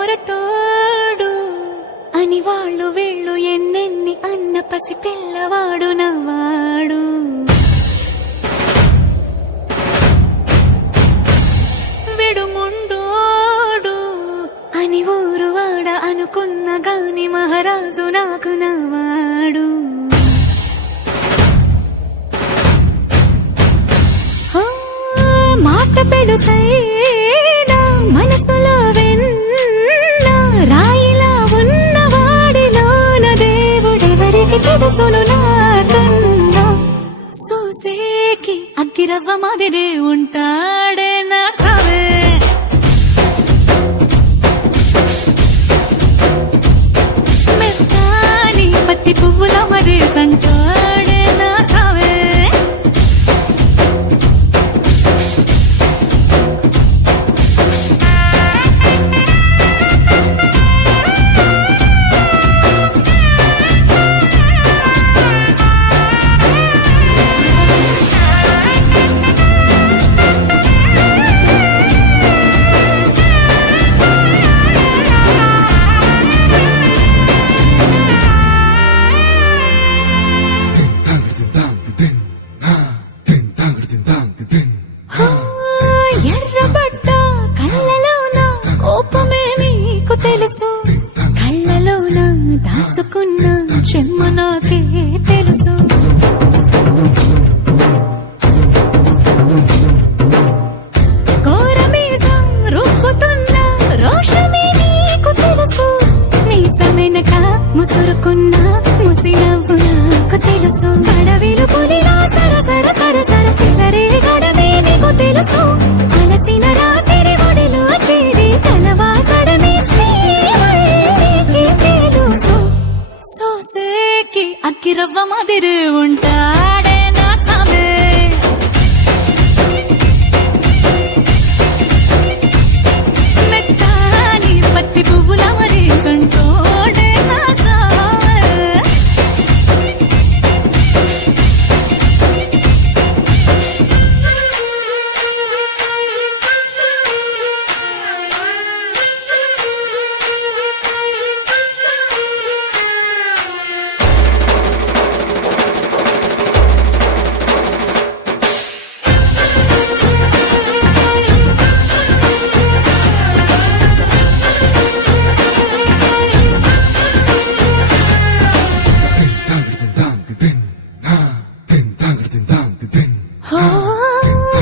మొరటోడు అని వాళ్ళు వీళ్ళు ఎన్నెన్ని అన్న పసి పిల్లవాడు నవ్వాడు. విడుముండోడు అని ఊరు వాడ అనుకున్న గాని మహారాజు నాకు నవ్వాడు. మాట పెడుసైనా మనసులో వెన్న రాయిలా ఉన్నవాడిలోన దేవుడెవరికి తెలుసును నాకన్నా. సూసేకి అగ్గిరవ్వ మాదిరి ఉంటాడే నా సావే. మెత్తాని పత్తి పువ్వుల మరి సంటాడే నా సావే. ఎర్రబడ్డ కళ్ళలోన కోపమే నీకు తెలుసు, కళ్ళలోన దాచుకున్న చెమ్మ నాకే తెలుసు. కోరమీసం రుబ్బుతున్న రోషమే నీకు తెలుసు, మీసమెనక ముసురుకున్న ముసినవ్వు నాకు తెలుసు. అడవిలు పులిలా సరసర సరసర చివరి గడమే నీకు తెలుసు. అలసిన రాత్రి ఒడిలో చేరి తలవాచడమే శ్రీవల్లికి తెలుసు. సోసేకి అగ్గిరవ్వ మాదిరి ఉంటాడే నా సామే. మెత్తాని పత్తి పువ్వుల మరి సంటోడే నా సామే.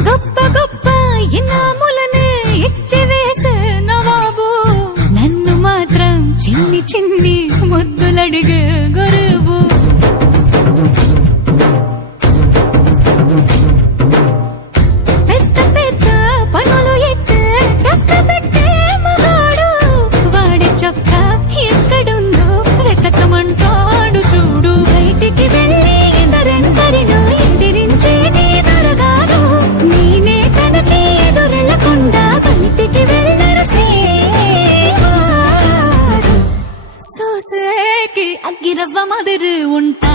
గొప్ప గొప్ప ఇనాములనే ఇచ్చి వేసే నవాబు, నన్ను మాత్రం చిన్ని చిన్ని ముద్దులడిగే గురువు. పెద్ద పెద్ద పనులు ఎట్టే చక్క పెట్టే మగాడు, వాడి చొక్క ఎక్కడుందో వెతకమంటాడు చూడు. బయటికి వెళ్ళి ఇద్దరెందరినో ఎదిరించి దొరగాను, నేనే తనకి ఎదురెళ్ళకుండా బయటికి వెళ్ళరు శ్రీవారు. సోసేకి అగ్గిరవ్వ మాదిరి ఉంటా